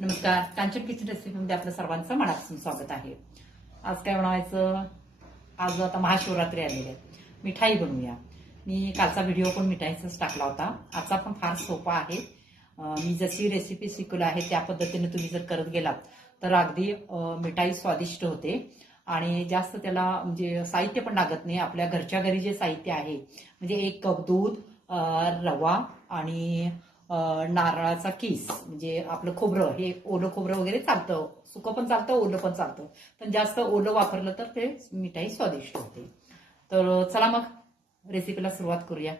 नमस्कार, कांचन किचन रेसिपीमध्ये आपलं सर्वांचं मनापासून स्वागत आहे। आज काय बनवायचं? आज आता महाशिवरात्री आलेली आहे, मिठाई बनवूया। मी कालचा व्हिडिओ पण मिठाईचाच टाकला होता, आजचा पण फार सोपा आहे। मी जशी रेसिपी शिकवली आहे त्या पद्धतीने तुम्ही जर करत गेलात तर अगदी मिठाई स्वादिष्ट होते आणि जास्त त्याला म्हणजे साहित्य पण लागत नाही। आपल्या घरच्या घरी जे साहित्य आहे म्हणजे 1 कप दूध, रवा आणि नारळाचा किस म्हणजे आपलं खोबरं, हे ओलं खोबरं वगैरे चालतं, सुकं पण चालतं, ओलं पण चालतं, पण जास्त ओलं वापरलं तर ते मिठाई स्वादिष्ट होते। तर चला मग रेसिपीला सुरुवात करूया।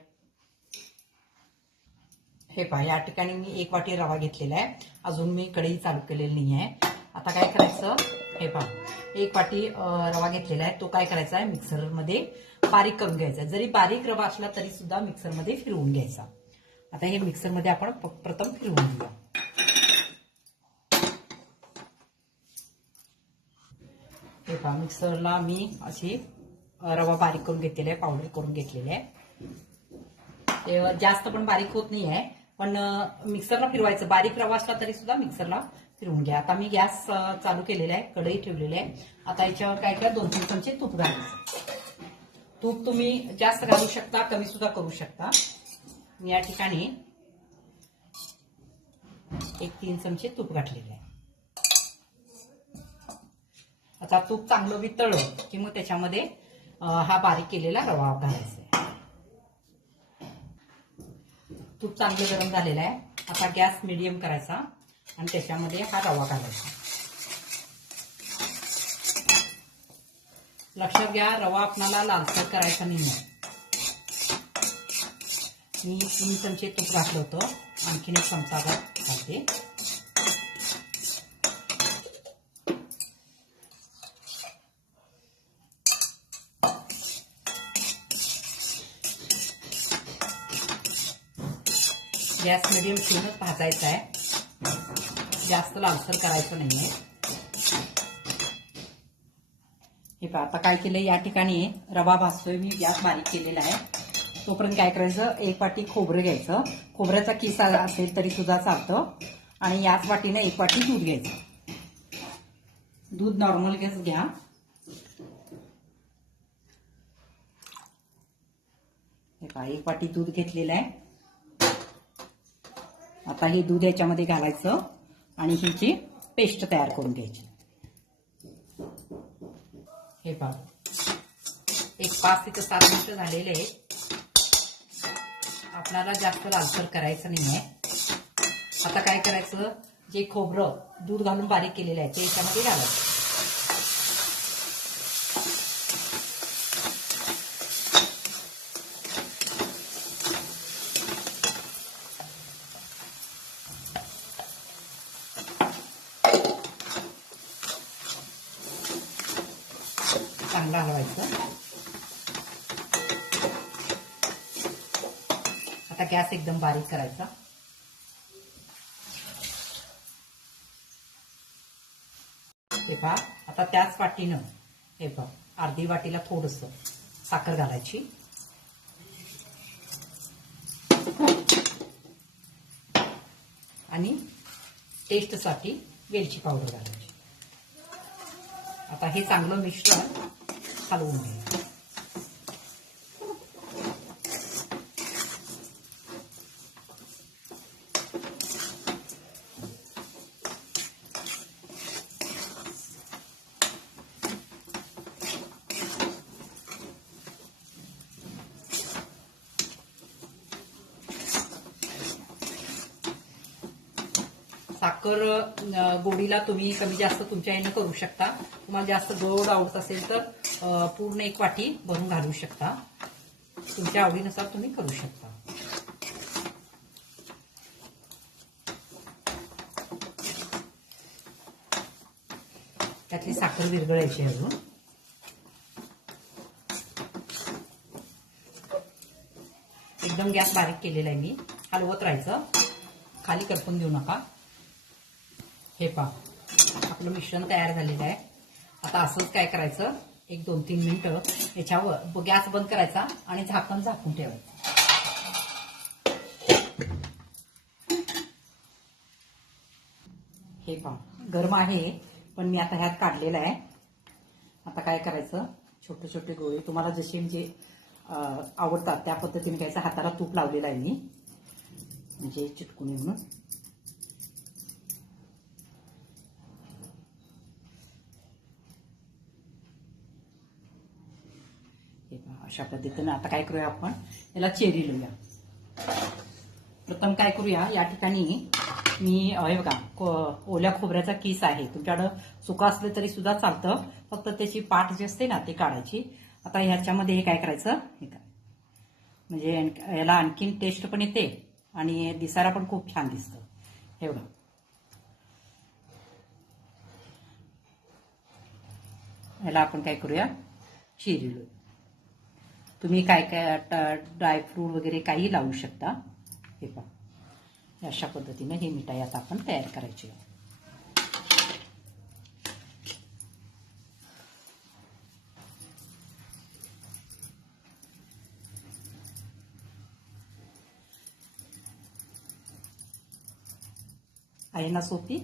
हे पहा, या ठिकाणी मी 1 वाटी रवा घेतलेला आहे, अजून मी कढई चालू केलेली नाही आहे। आता काय करायचं, हे पहा 1 वाटी रवा घेतलेला आहे, तो काय करायचा आहे मिक्सरमध्ये बारीक करून घ्यायचा। जरी बारीक रवा असला तरी सुद्धा मिक्सरमध्ये फिरवून घ्यायचा। आता हे मिक्सरमध्ये आपण प्रथम फिरवून घेऊया। हे पहा, मिक्सरला मी अशी रवा बारीक करून घेतलेला आहे, पावडर करून घेतलेली आहे। ते जास्त पण बारीक होत नाही आहे, पण मिक्सरला फिरवायचं। बारीक रवा असला तरी सुद्धा मिक्सरला फिरवून घ्या। आता मी गॅस चालू केलेला आहे, कढई ठेवलेली आहे। आता याच्यावर काय करा, 2-3 चमचे तूप घालायचं। तूप तुम्ही जास्त घालू शकता, कमी सुद्धा करू शकता। मी या ठिकाणी 1-3 चमचे तूप घातलेले आहे। आता तूप चांगलं वितळलं की मग त्याच्यामध्ये हा बारीक केलेला रवा घालायचा आहे। तूप चांगलं गरम झालेलं आहे, आता गॅस मीडियम करायचा आणि त्याच्यामध्ये हा रवा घालायचा। लक्षात घ्या, रवा आपल्याला लालसर करायचा नाही आहे। मी 3 चमचे तूप घातलं होतं, आणखीन 1 चमचा घालते। गॅस मीडियम ठेवूनच भाजायचा आहे, जास्त लालसर करायचं नाहीये। हे पहा, आता काय केलं, या ठिकाणी रवा भाजतोय मी, गॅस बारीक केलेला आहे। तोपर्यंत काय करायचं, 1 वाटी खोबरं घ्यायचं, खोबऱ्याचा किस असेल तरी सुद्धा चालतं, आणि याच वाटीने 1 वाटी दूध घ्यायचं। दूध नॉर्मल गॅस घ्या। हे पहा, 1 वाटी दूध घेतलेलं आहे। आता हे दूध याच्यामध्ये घालायचं आणि हिची पेस्ट तयार करून घ्यायची। हे पहा, 5 ते 7 मिनिटं झालेले आहेत, आपल्याला जास्त लालसर करायचं नाही आहे। आता काय करायचं, जे खोबरं दूध घालून बारीक केलेलं आहे ते याच्यामध्ये घालायचं। चांगलं हलवायचं। आता गॅस एकदम बारीक करायचा। हे पहा, आता त्याच वाटीनं हे पहा, अर्धी वाटीला थोडंसं साखर घालायची आणि टेस्टसाठी वेलची पावडर घालायची। आता हे चांगलं मिश्रण हलवून घ्यायचं। साखर गोडीला तुम्ही कमी जास्त तुमच्या ह्यानं करू शकता। तुम्हाला जास्त गोड आवडत असेल तर पूर्ण 1 वाटी भरून घालू शकता, तुमच्या आवडीनुसार तुम्ही करू शकता। त्यातली साखर विरघळायची अजून। एकदम गॅस बारीक केलेला आहे मी, हलवत राहायचं, खाली करपून देऊ नका। हे पहा, आपलं मिश्रण तयार झालेलं आहे। आता असंच काय करायचं, 1-2-3 मिनिटं याच्यावर गॅस बंद करायचा आणि झाकण झाकून ठेवायचं। हे पहा गरम आहे, पण मी आता ह्यात काढलेलं आहे. आता काय करायचं, छोटे छोटे गोळे तुम्हाला जसे म्हणजे आवडतात त्या पद्धतीने घ्यायचं. हाताला तूप लावलेलं आहे मी, म्हणजे चिटकून म्हणून. हे पहा अशा पद्धतीने. आता काय करूया आपण, याला चेरी लावूया. प्रथम काय करूया, या ठिकाणी मी हे बघा ओल्या खोबऱ्याचा किस आहे. तुमच्याकडं सुका असलं तरी सुद्धा चालतं, फक्त त्याची पाट जी असते ना ती काढायची. आता ह्याच्यामध्ये हे काय करायचं, हे काय म्हणजे याला आणखीन टेस्ट पण येते आणि दिसायला पण खूप छान दिसतं. हे बघा याला आपण काय करूया, चिरी लावू. तुम्ही काय काय ड्रायफ्रूट वगैरे काही लावू शकता. हे पहा अशा पद्धतीने ही मिठाई आता आपण तयार करायची आहे. आहे ना सोपी,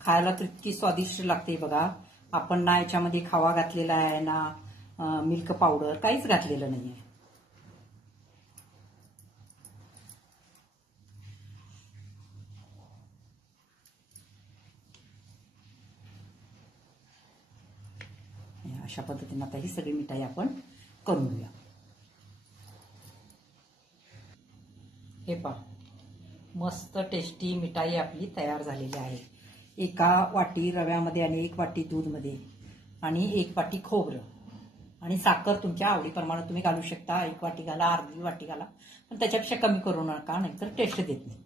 खायला तर इतकी स्वादिष्ट लागते बघा. आपण ना याच्यामध्ये खावा घातलेला आहे ना मिल्क पावडर, काहीच घातलेलं नाहीये. अशा पद्धतीने आता ही सगळी मिठाई आपण करून घेऊया. हे पहा मस्त टेस्टी मिठाई आपली तयार झालेली आहे. एका वाटी रव्यामध्ये आणि 1 वाटी दूधमध्ये आणि 1 वाटी खोबरं आणि साखर तुमच्या आवडीप्रमाणे तुम्ही घालू शकता. 1 वाटी घाला, अर्धी वाटी घाला, पण त्याच्यापेक्षा कमी करू नका, नाहीतर टेस्ट देत नाही.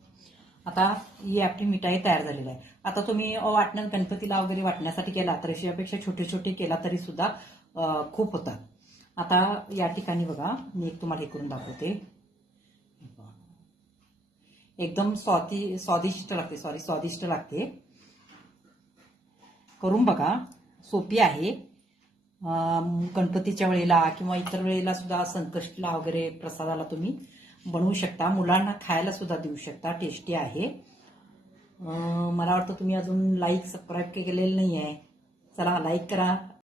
आता ही आपली मिठाई तयार झालेली आहे. आता तुम्ही वाटणं गणपतीला वगैरे वाटण्यासाठी केला तर यापेक्षा छोटे छोटे केला तरी सुद्धा खूप होतात. आता या ठिकाणी बघा मी एक तुम्हाला हे करून दाखवते. एकदम स्वादिष्ट लागते, स्वादिष्ट लागते. करून बघा, सोपी आहे. गणपतीच्या वेळेला किंवा इतर वेळेला सुद्धा संकष्टीला वगैरे प्रसादाला तुम्ही बनवू शकता. मुलांना खायला सुद्धा देऊ शकता, टेस्टी आहे. मला वाटतं तुम्ही अजून लाईक सबस्क्राईब केलेलं नाही आहे. चला लाईक करा.